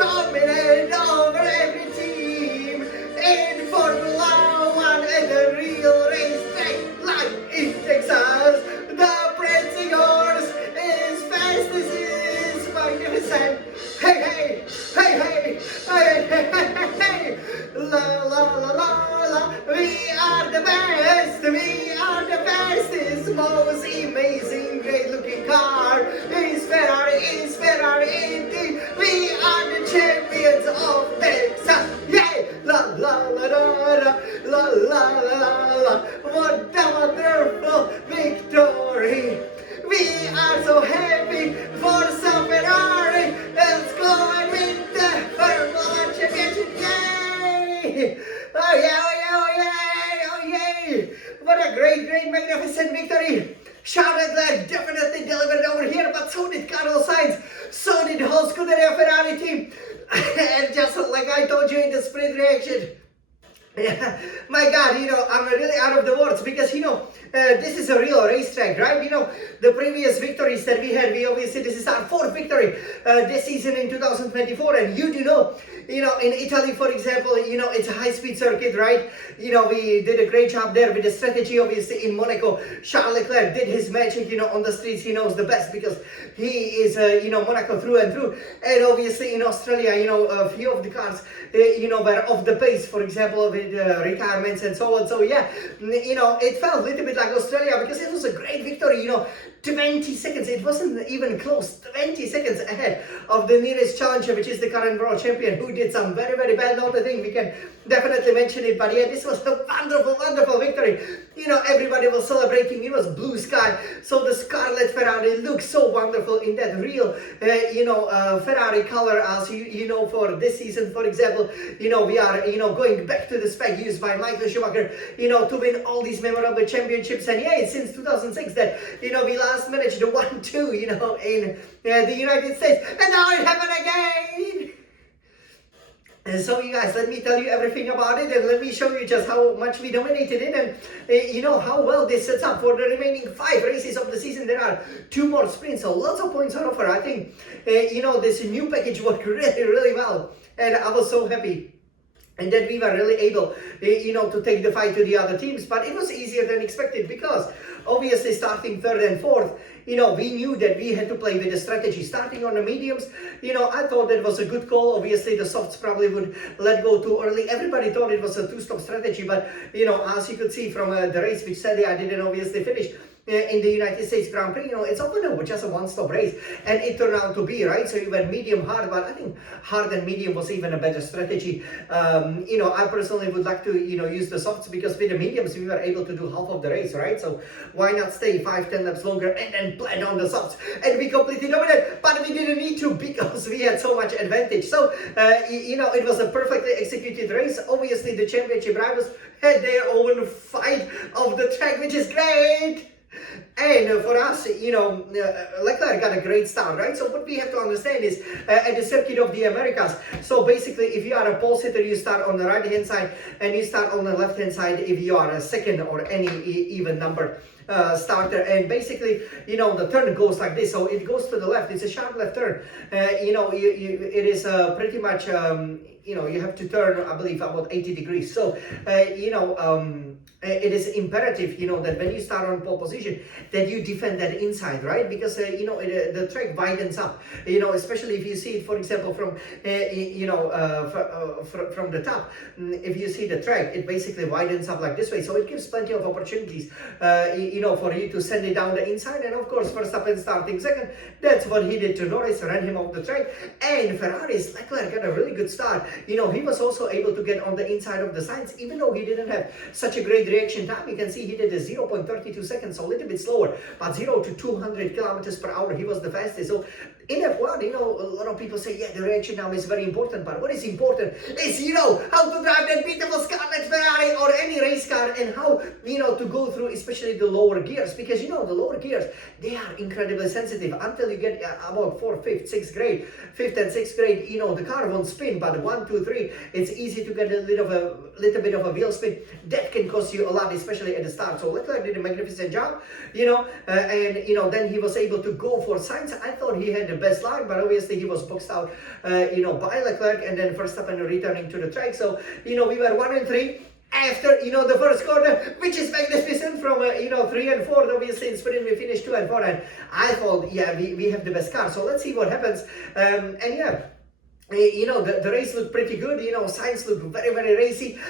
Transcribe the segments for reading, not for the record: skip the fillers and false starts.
dominant over every team in Formula One and the real race track like in Texas. The Prix is fast as is magnificent. Hey, hey, hey, hey, hey, hey, hey, hey, la, la, la, la, la. We are the best, we are the fastest, most amazing, great looking car. Is Ferrari indeed. We are the champions of Texas. Yay! La, la, la, la, la, la, la, la, la. What a wonderful victory. We are so happy for some Ferrari. Let's go and win the Formula One Championship. Yay! Oh yeah, oh yeah, oh yeah, oh yay! What a great, magnificent victory. Charles Leclerc definitely delivered over here, but so did Carlos Sainz. So did the whole Scuderia Ferrari team. And just like I told you in the sprint reaction, my God, I'm really out of the words because, this is a real racetrack, right? The previous victories that we had, this is our fourth victory this season in 2024. And you do know, in Italy, for example, it's a high-speed circuit, right? We did a great job there with the strategy, obviously, in Monaco. Charles Leclerc did his magic, on the streets. He knows the best because he is, Monaco through and through. And obviously in Australia, a few of the cars, were off the pace, for example, with retirements and so on. So yeah, it felt a little bit like Australia because it was a great victory, 20 seconds, it wasn't even close, 20 seconds ahead of the nearest challenger, which is the current world champion, who did some very, very bad. Not a thing, we can definitely mention it, but yeah, this was a wonderful, wonderful victory. Everybody was celebrating, it was blue sky, so the Scarlet Ferrari looks so wonderful in that real, Ferrari color, as for this season, for example, we are, going back to the spec used by Michael Schumacher, to win all these memorable championships. And yeah, it's since 2006 that, we last managed the 1-2, in the United States, and now it happened again. And so you guys, let me tell you everything about it, and let me show you just how much we dominated it, and how well this sets up for the remaining 5 races of the season. There are 2 more sprints, so lots of points on offer. I think, this new package worked really, really well, and I was so happy. And that we were really able, to take the fight to the other teams. But it was easier than expected because obviously starting 3rd and 4th, we knew that we had to play with the strategy. Starting on the mediums, I thought that was a good call. Obviously the softs probably would let go too early. Everybody thought it was a 2-stop strategy. But, as you could see from the race, which sadly I didn't obviously finish, in the United States Grand Prix, it's often just a 1-stop race, and it turned out to be, right? So you went medium hard, but I think hard and medium was even a better strategy. I personally would like to, use the softs because with the mediums we were able to do half of the race, right? So why not stay 5-10 laps longer and then plan on the softs? And we completely dominated, but we didn't need to because we had so much advantage. So, it was a perfectly executed race. Obviously the championship rivals had their own fight of the track, which is great. And for us, Leclerc got a great start, right? So what we have to understand is at the circuit of the Americas, so basically if you are a pole sitter, you start on the right hand side and you start on the left hand side if you are a second or any even number starter. And basically, the turn goes like this, so it goes to the left. It's a sharp left turn. It is pretty much you have to turn, I believe, about 80 degrees. So it is imperative, that when you start on pole position, that you defend that inside, right? Because the track widens up, especially if you see it, for example, from from the top. If you see the track, it basically widens up like this way, so it gives plenty of opportunities for you to send it down the inside. And of course, Verstappen starting second, that's what he did to Norris, ran him off the track. And Ferrari's Leclerc got a really good start. He was also able to get on the inside of the Sainz, even though he didn't have such a great reaction time. You can see he did a 0.32 seconds, so a little bit slower, but 0 to 200 kilometers per hour, he was the fastest. So in F1, a lot of people say, yeah, the reaction time is very important, but what is important is, how to drive that beautiful Scarlet Ferrari or any race car, and how, to go through especially the lower gears, because, the lower gears, they are incredibly sensitive until you get about 4th, 5th, 6th grade, 5th and 6th grade, the car won't spin, but 1, 2, 3, it's easy to get a little bit of a wheel spin. That can cost you a lot, especially at the start. So Leclerc did a magnificent job, and then he was able to go for Sainz. I thought he had the best line, but obviously he was boxed out, by Leclerc, and then Verstappen returning to the track. So, we were 1 and 3. After, the first corner, which is magnificent from, 3 and 4, obviously in sprint we finished 2 and 4, and I thought, yeah, we have the best car, so let's see what happens, and yeah. The race looked pretty good, Sainz looked very, very racy,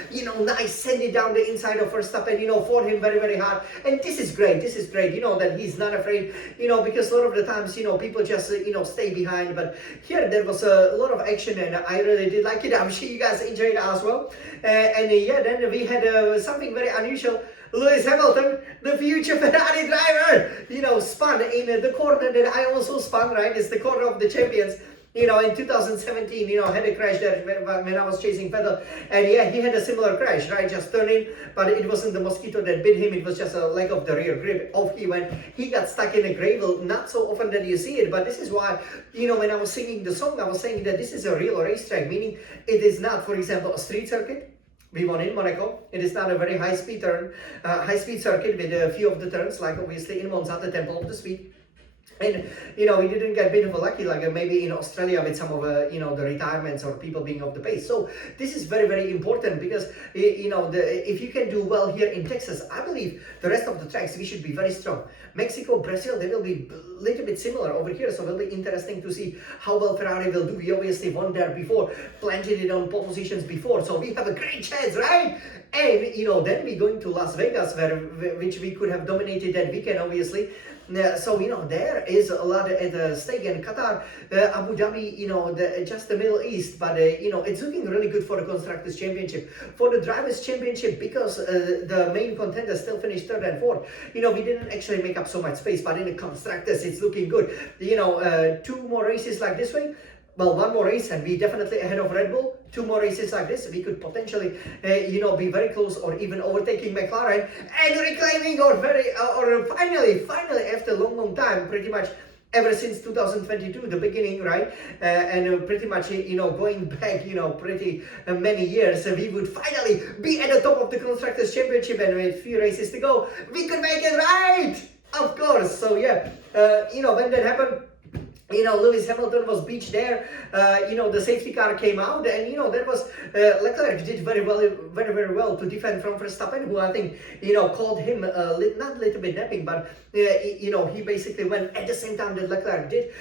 nice, send it down the inside of Verstappen, fought him very, very hard, and this is great, that he's not afraid, because a lot of the times, people just, stay behind, but here there was a lot of action, and I really did like it. I'm sure you guys enjoyed it as well, and yeah, then we had something very unusual. Lewis Hamilton, the future Ferrari driver, spun in the corner that I also spun, right? It's the corner of the champions. In 2017, had a crash there when I was chasing Vettel, and yeah, he had a similar crash, right? Just turning, but it wasn't the mosquito that bit him, it was just a leg of the rear grip. Off he went. He got stuck in a gravel, not so often that you see it, but this is why, when I was singing the song, I was saying that this is a real racetrack, meaning it is not, for example, a street circuit. We won in Monaco. It is not a very high-speed circuit with a few of the turns, like obviously in Monza, the temple of the speed. And, we didn't get a bit of a lucky, like maybe in Australia with some of, the retirements or people being off the pace. So this is very, very important because, if you can do well here in Texas, I believe the rest of the tracks, we should be very strong. Mexico, Brazil, they will be a little bit similar over here. So it will be interesting to see how well Ferrari will do. We obviously won there before, planted it on pole positions before. So we have a great chance, right? And, then we're going to Las Vegas, which we could have dominated that weekend, obviously. So, there is a lot at stake in Qatar, Abu Dhabi, just the Middle East. But, it's looking really good for the Constructors' Championship. For the Drivers' Championship, because the main contenders still finished 3rd and 4th, we didn't actually make up so much space. But in the Constructors, it's looking good. 2 more races like this way. Well, 1 more race and we definitely ahead of Red Bull. 2 more races like this, we could potentially, be very close or even overtaking McLaren and reclaiming or finally, after a long time, pretty much ever since 2022, the beginning, right? And pretty much, going back, pretty many years, we would finally be at the top of the Constructors' Championship, and with few races to go, we could make it right! Of course, so yeah, when that happened, Lewis Hamilton was beached there, the safety car came out, and, that was, Leclerc did very, very well to defend from Verstappen, who I think, called him, not a little bit napping, but, he basically went at the same time that Leclerc did,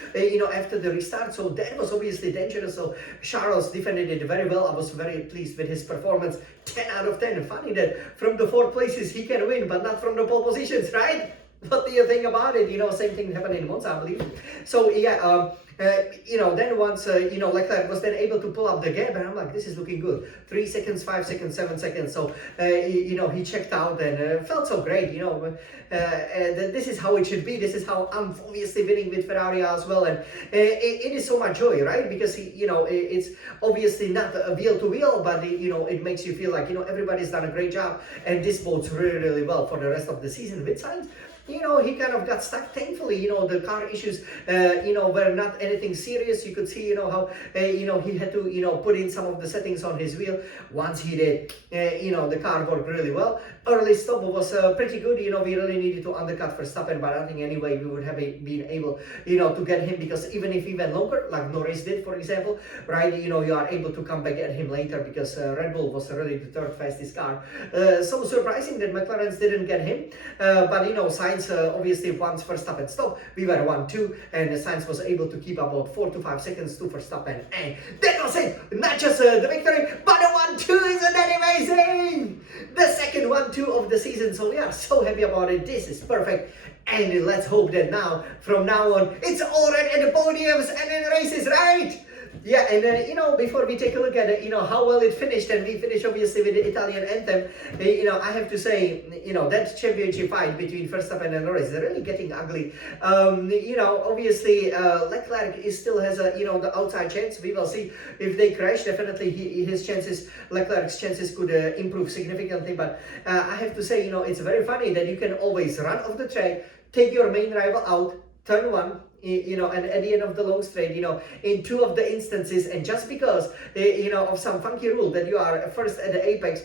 after the restart, so that was obviously dangerous, so Charles defended it very well. I was very pleased with his performance, 10 out of 10, funny that from the 4th places he can win, but not from the pole positions, right? What do you think about it? Same thing happened in Monza, I believe. So, yeah, then once, Leclerc was then able to pull up the gap, and I'm like, this is looking good. 3 seconds, 5 seconds, 7 seconds. So, he checked out and felt so great, this is how it should be. This is how I'm obviously winning with Ferrari as well. And it is so much joy, right? Because, it's obviously not a wheel to wheel, but, it makes you feel like, everybody's done a great job. And this bodes really, really well for the rest of the season with Sainz. He kind of got stuck. Thankfully, the car issues, were not anything serious. You could see, how, he had to, put in some of the settings on his wheel. Once he did, the car worked really well. Early stop was pretty good. We really needed to undercut Verstappen, but I think anyway we would have been able, to get him, because even if he went longer, like Norris did, for example, right, you are able to come back at him later, because Red Bull was really the 3rd fastest car. So surprising that McLaren's didn't get him, but Sainz obviously once Verstappen stopped, we were 1-2, and Sainz was able to keep about 4 to 5 seconds to Verstappen, and that was it! Not just the victory, but a 1-2, isn't that amazing? The second 1-2 of the season, so we are so happy about it. This is perfect, and let's hope that from now on, it's all right at the podiums and in races, right? Yeah, and before we take a look at it, how well it finished, and we finished obviously with the Italian anthem, I have to say, that championship fight between Verstappen and Norris is really getting ugly. Obviously, Leclerc still has the outside chance. We will see if they crash. Definitely, Leclerc's chances could improve significantly. But I have to say, it's very funny that you can always run off the track, take your main rival out, turn 1, and at the end of the long straight, in 2 of the instances, and just because, of some funky rule that you are first at the apex,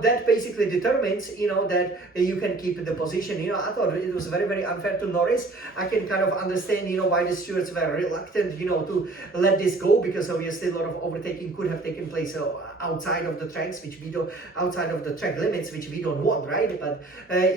that basically determines, that you can keep the position. I thought it was very, very unfair to Norris. I can kind of understand, why the stewards were reluctant, to let this go, because obviously a lot of overtaking could have taken place outside of the tracks, outside of the track limits, which we don't want, right? But,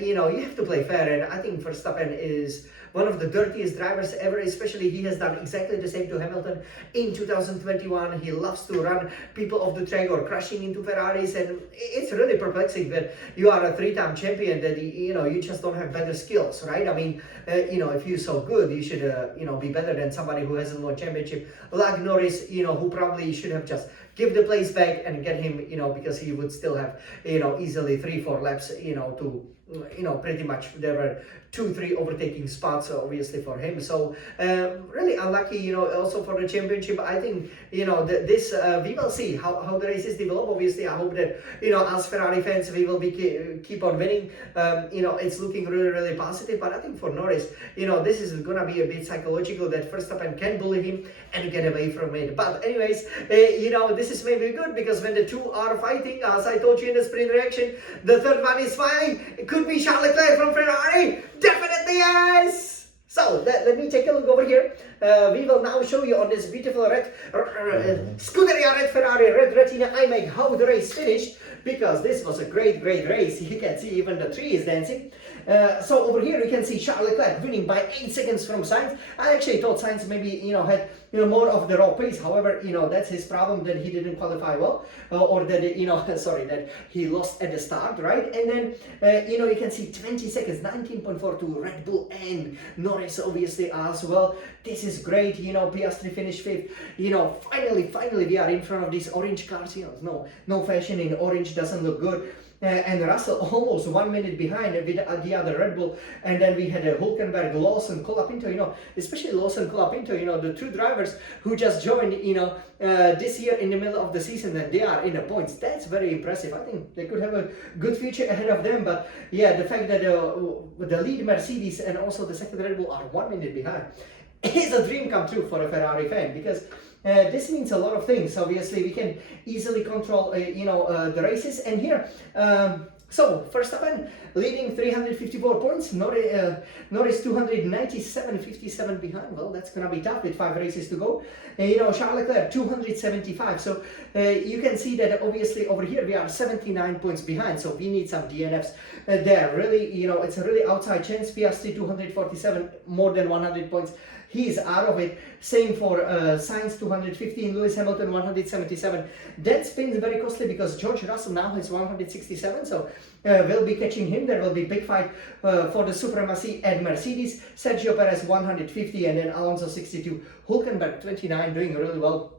you have to play fair, and I think Verstappen is one of the dirtiest drivers ever, especially he has done exactly the same to Hamilton in 2021. He loves to run people off the track or crashing into Ferraris, and it's really perplexing that you are a three-time champion, that you just don't have better skills, right? I mean, if you're so good, you should be better than somebody who hasn't won championship like Norris, who probably should have just give the place back and get him, because he would still have, easily 3-4 laps, to pretty much there were 2-3 overtaking spots obviously for him. So really unlucky, also for the championship. I think, this we will see how the races develop. Obviously, I hope that, as Ferrari fans, we will be keep on winning. It's looking really, really positive. But I think for Norris, this is gonna be a bit psychological, that Verstappen can bully him and get away from it. But anyways, this is maybe good, because when the two are fighting, as I told you in the sprint reaction, the third one is fine. It could be Charles Leclerc from Ferrari. Definitely yes! So let me take a look over here. We will now show you on this beautiful red Scuderia Red Ferrari Red Retina iMac how the race finished, because this was a great race. You can see even the tree is dancing. So over here you can see Charles Leclerc winning by 8 seconds from Sainz. I actually thought Sainz maybe had more of the raw pace. However, that's his problem, that he didn't qualify well, or that sorry, that he lost at the start, right? And then you can see 20 seconds, 19.4 to Red Bull and Norris obviously as well. This is great. Piastri finished 5th. Finally we are in front of these orange cars. No fashion in orange doesn't look good. And Russell almost 1 minute behind with the other Red Bull, and then we had Hülkenberg, Lawson, Colapinto, especially Lawson, Colapinto, the two drivers who just joined, this year in the middle of the season, and they are in the points. That's very impressive. I think they could have a good future ahead of them, but yeah, the fact that the lead Mercedes and also the second Red Bull are 1 minute behind is a dream come true for a Ferrari fan, because this means a lot of things. Obviously, we can easily control, the races. And here, so Verstappen leading 354 points. Norris 297, behind. Well, that's gonna be tough with 5 races to go. Charles Leclerc 275. So you can see that obviously over here we are 79 points behind. So we need some DNFs there. Really, it's a really outside chance. Piastri 247, more than 100 points. He's out of it. Same for Sainz 215, Lewis Hamilton 177. That spins very costly, because George Russell now has 167. So we'll be catching him. There will be big fight for the supremacy at Mercedes. Sergio Perez 150, and then Alonso 62. Hülkenberg 29, doing really well.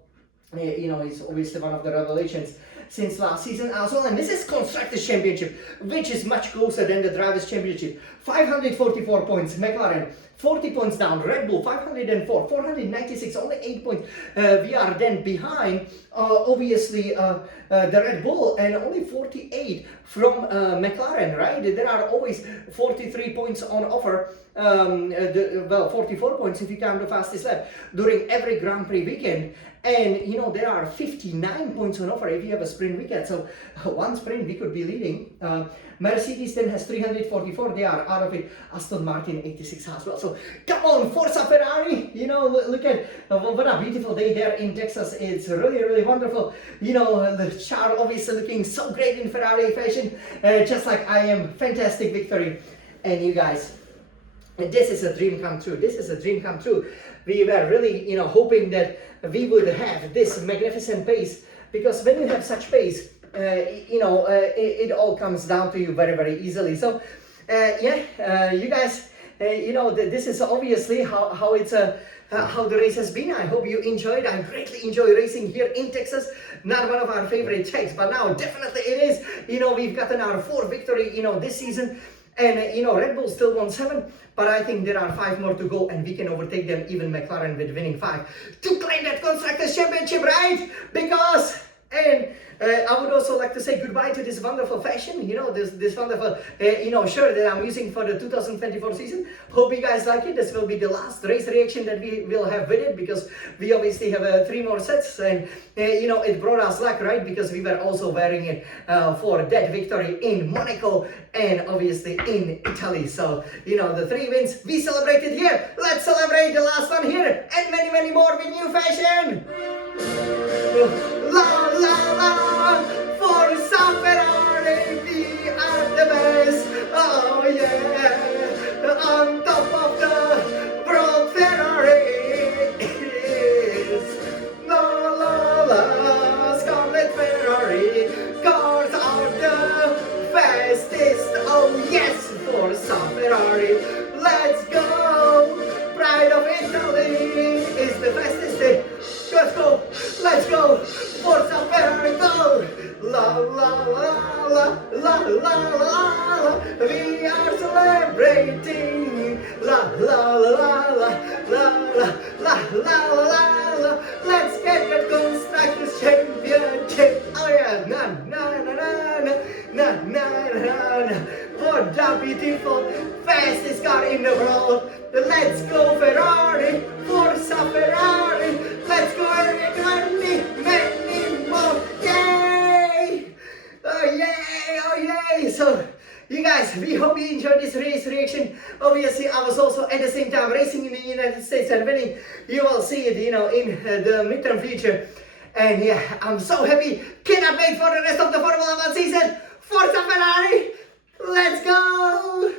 He's obviously one of the revelations since last season as well. And this is Constructors' Championship, which is much closer than the Drivers' Championship. 544 points, McLaren 40 points down, Red Bull 504, 496, only 8 points. We are then behind, obviously, the Red Bull, and only 48 from McLaren, right? There are always 43 points on offer. 44 points if you count the fastest lap during every Grand Prix weekend. And there are 59 points on offer if you have a sprint weekend. So one sprint we could be leading. Mercedes then has 344. They are out of it. Aston Martin 86 as well. So come on, Forza Ferrari. Look at what a beautiful day there in Texas. It's really, really wonderful. The Charles obviously looking so great in Ferrari fashion, just like I am. Fantastic victory. And you guys, this is a dream come true. This is a dream come true. We were really, hoping that we would have this magnificent pace, because when you have such pace, it all comes down to you very, very easily. So, you guys, this is obviously how it's how the race has been. I hope you enjoyed. I greatly enjoy racing here in Texas. Not one of our favorite tracks, but now definitely it is. We've gotten our 4th victory, this season. And Red Bull still won 7, but I think there are 5 more to go, and we can overtake them, even McLaren with winning 5, to claim that Constructors' Championship, right? Because, and I would also like to say goodbye to this wonderful fashion, this wonderful, shirt that I'm using for the 2024 season. Hope you guys like it. This will be the last race reaction that we will have with it, because we obviously have 3 more sets, and it brought us luck, right? Because we were also wearing it for that victory in Monaco and obviously in Italy. So, the 3 wins we celebrated here. Let's celebrate the last one here and many, many more with new fashion. La la la, Forza Ferrari, we are the best. Oh yeah, on top of the world, Ferrari is. La la la, Scarlet Ferrari, cars are the fastest. Oh yes, Forza Ferrari, let's go. Pride of Italy is the fastest. Let's go, Forza Ferrari, go! La la la la la la la la, we are celebrating. La la la la la la la la la la. Let's get that constructors championship. Oh yeah, na na na na na na na na na. What a beautiful, fastest car in the world. Let's go Ferrari, Forza Ferrari. Let's go many, many more. Yay! Oh yay! Oh yay! So, you guys, we hope you enjoyed this race reaction. Obviously, I was also at the same time racing in the United States and winning. You will see it, in the midterm future. And yeah, I'm so happy. Cannot wait for the rest of the Formula 1 season. Forza Ferrari! Let's go!